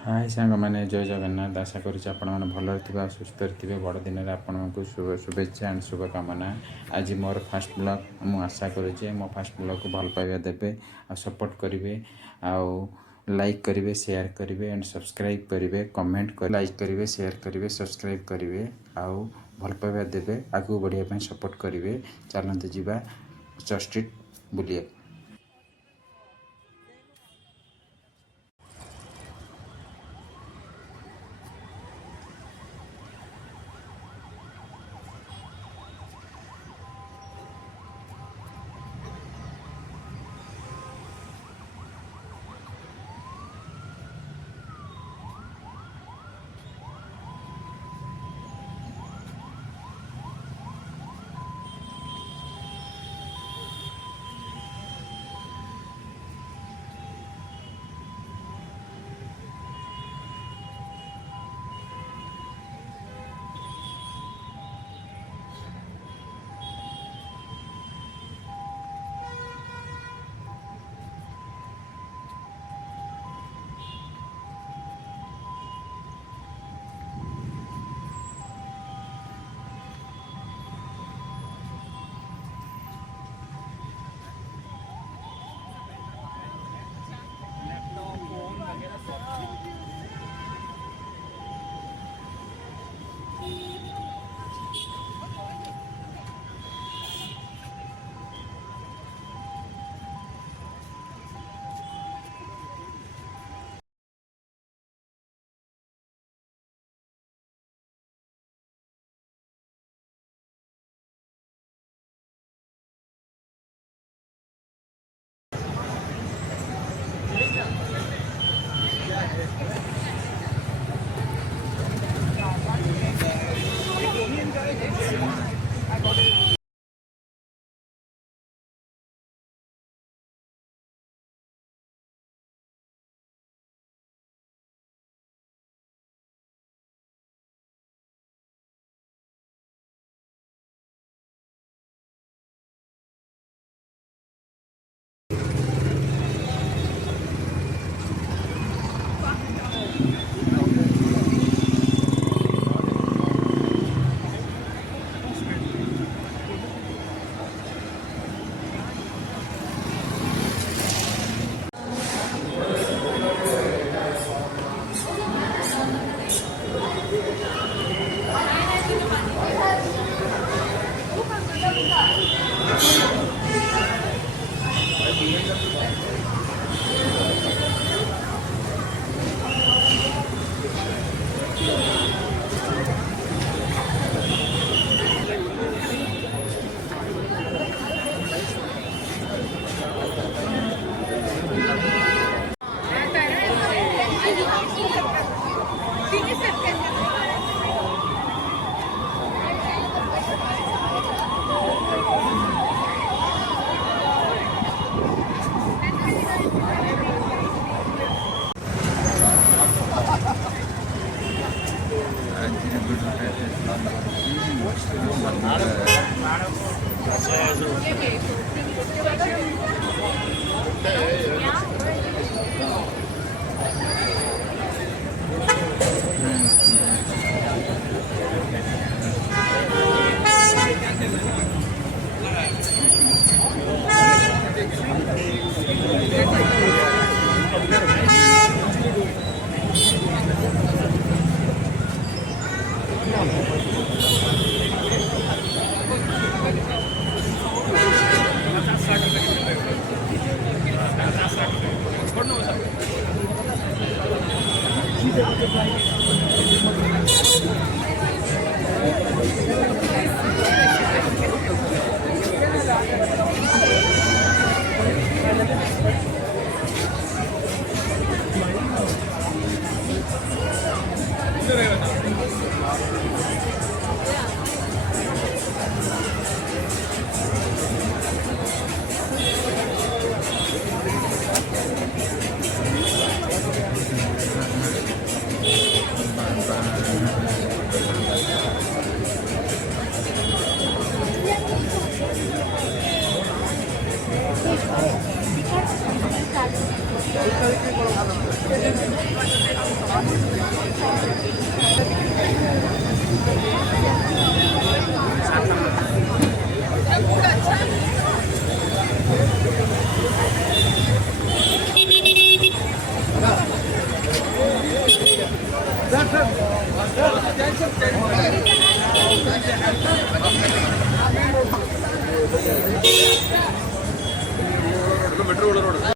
हाय सांग मैंने जय जगन्नाथ आशा करुच्ची आपण मैंने भल थे सुस्थ थे बड़ दिन में आपण को शुभेच्छा एंड शुभकामना। आज मोर फास्ट ब्लॉग मु आशा करुच्चे मो फास्ट ब्लॉग को भल पाइबा देबे आ सपोर्ट करेंगे आउ लाइक करेंगे शेयर करेंगे एंड सब्सक्राइब करेंगे कमेंट कर लाइक करेंगे शेयर करेंगे सब्सक्राइब करेंगे आउ भल पाइबा देबे आगू बढ़िया सपोर्ट करेंगे। चलते जीवा चर्च स्ट्रीट बुलिए।